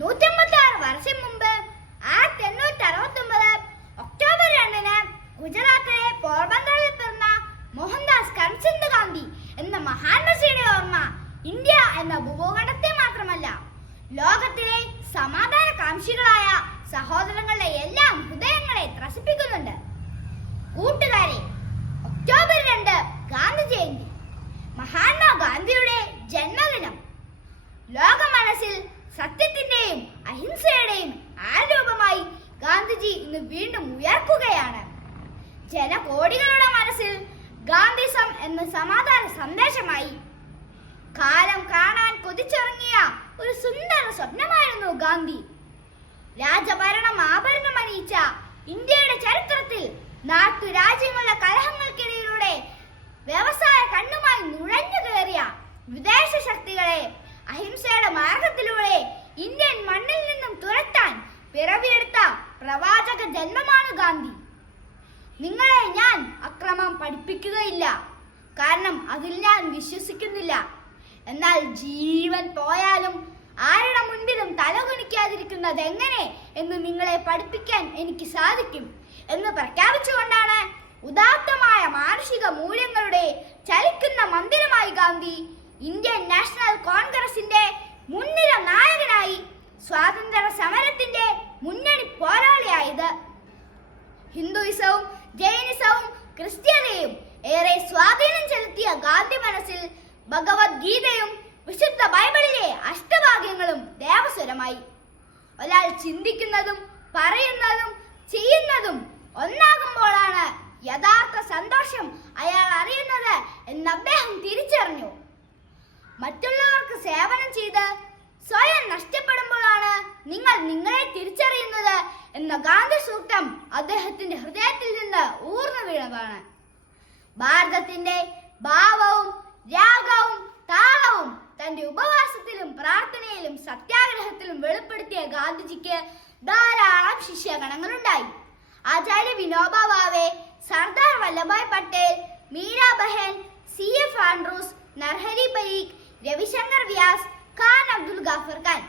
നൂറ്റമ്പത്തി ആറ് വർഷം മുമ്പ് ആയിരത്തി എണ്ണൂറ്റി അറുപത്തി ഒമ്പത് ഒക്ടോബർ രണ്ടിന് ഗുജറാത്തിലെ പോർബന്തറിൽ പിറന്ന മോഹൻദാസ് കരംചന്ദ് ഗാന്ധി എന്ന മഹാത്മജിയുടെ ഓർമ്മ ഇന്ത്യ എന്ന ഭൂഖണ്ഡത്തെ മാത്രമല്ല ലോകത്തിലെ സമാധാന കാംക്ഷികളായ സഹോദരങ്ങളുടെ എല്ലാം ഹൃദയങ്ങളെ ത്രസിപ്പിക്കുന്നുണ്ട്. കൂട്ടുകാരെ ഒക്ടോബർ രണ്ട് ഗാന്ധി ജയന്തി മഹാത്മാ ഗാന്ധിയുടെ ജന്മദിനം. ലോക ജനകോടികളുടെ മനസ്സിൽ ഗാന്ധിസം എന്ന സമാധാന സന്ദേശമായി. കാലം കാണാൻ കൊതിച്ചിറങ്ങിയ ഒരു സുന്ദര സ്വപ്നമായിരുന്നു ഗാന്ധി. രാജഭരണം ആഭരണമണിയിച്ച ഇന്ത്യയുടെ പഠിപ്പിക്കുകയില്ല. കാരണം അതിൽ ഞാൻ വിശ്വസിക്കുന്നില്ല. എന്നാൽ ജീവൻ പോയാലും ആരുടെ മുൻപിലും തലകുനിക്കാതിരിക്കുന്നത് എങ്ങനെ എന്ന് നിങ്ങളെ പഠിപ്പിക്കാൻ എനിക്ക് സാധിക്കും എന്ന് പ്രഖ്യാപിച്ചുകൊണ്ടാണ് ഉദാത്തമായ മാനുഷിക മൂല്യങ്ങളുടെ ചലിക്കുന്ന മന്ദിരമായി ഗാന്ധി ഇന്ത്യൻ നാഷണൽ കോൺഗ്രസിന്റെ മുൻനിര നായകനായി സ്വാതന്ത്ര്യ സമരത്തിന്റെ മുന്നണി പോരാളിയായത്. ഹിന്ദുയിസവും ജൈനിസവും ക്രിസ്ത്യതയും ഏറെ സ്വാധീനം ചെലുത്തിയ ഗാന്ധി മനസ്സിൽ ഭഗവത്ഗീതയും വിശുദ്ധ ബൈബിളിലെ അഷ്ടഭാഗ്യങ്ങളും ദേവസ്വരമായി. ഒരാൾ ചിന്തിക്കുന്നതും പറയുന്നതും ചെയ്യുന്നതും ഒന്നാകുമ്പോഴാണ് യഥാർത്ഥ സന്തോഷം അയാൾ അറിയുന്നത് എന്ന് അദ്ദേഹം തിരിച്ചറിഞ്ഞു. മറ്റുള്ളവർക്ക് സേവനം ചെയ്ത് സ്വയം നഷ്ടപ്പെടുമ്പോഴാണ് നിങ്ങൾ നിങ്ങളെ തിരിച്ചറിയുന്നത് എന്ന ഗാന്ധി സൂക്തം വീണതാണ് ഭാരതത്തിന്റെ ഭാവവും രാഗവും താളവും തന്റെ ഉപവാസത്തിലും പ്രാർത്ഥനയിലും സത്യാഗ്രഹത്തിലും വെളിപ്പെടുത്തിയ ഗാന്ധിജിക്ക് ധാരാളം ശിഷ്യഗണങ്ങൾ ഉണ്ടായി Acharya Vinoba Bhave Sardar Vallabhbhai Patel Mira Behn C F Andrews Narhari Parikh Ravishankar Vyas Khan Abdul Ghaffar Khan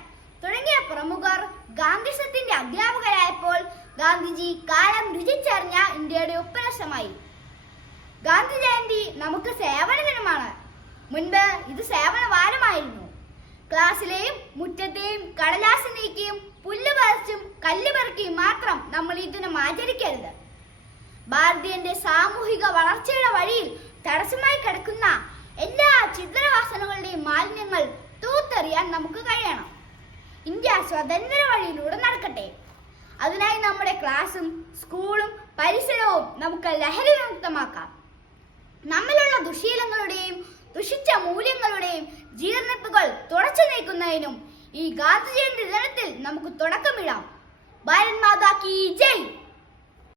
തുടങ്ങിയ പ്രമുഖർ ഗാന്ധിസത്തിന്റെ അധ്യാപകരായപ്പോൾ ഗാന്ധിജി കാലം രുചിച്ചറിഞ്ഞ ഇന്ത്യയുടെ ഉപ്പരാഷ്ട്രമായി ഗാന്ധി ജയന്തി നമുക്ക് സേവന ദിനമാണ് മുൻപ് ഇത് സേവന വാരമായിരുന്നു ക്ലാസ്സിലെയും മുറ്റത്തെയും കടലാസ് നീക്കിയും പുല്ല് പറിച്ചും കല്ല് പെറുക്കിയും മാത്രം നമ്മൾ ഈ ദിനം ആചരിക്കരുത്. ഭാരതീയന്റെ സാമൂഹിക വളർച്ചയുടെ വഴിയിൽ തടസ്സമായി കിടക്കുന്ന എല്ലാ ചിത്രവാസനകളുടെയും മാലിന്യങ്ങൾ തൂത്തെറിയാൻ നമുക്ക് കഴിയണം. ഇന്ത്യ സ്വതന്ത്ര വഴിയിലൂടെ നടക്കട്ടെ. അതിനായി നമ്മുടെ ക്ലാസ്സും സ്കൂളും പരിസരവും നമുക്ക് ലഹരി വിമുക്തമാക്കാം. നമ്മിലുള്ള ദുശീലങ്ങളുടെയും ദുഷിച്ച മൂല്യങ്ങളുടെയും ജീർണിപ്പുകൾ തുടച്ചു നീക്കുന്നതിനും ഈ ഗാന്ധി ജയന്തി ദിനത്തിൽ നമുക്ക് തുടക്കമിടാം. ഭാരത് മാതാ കി ജയ്!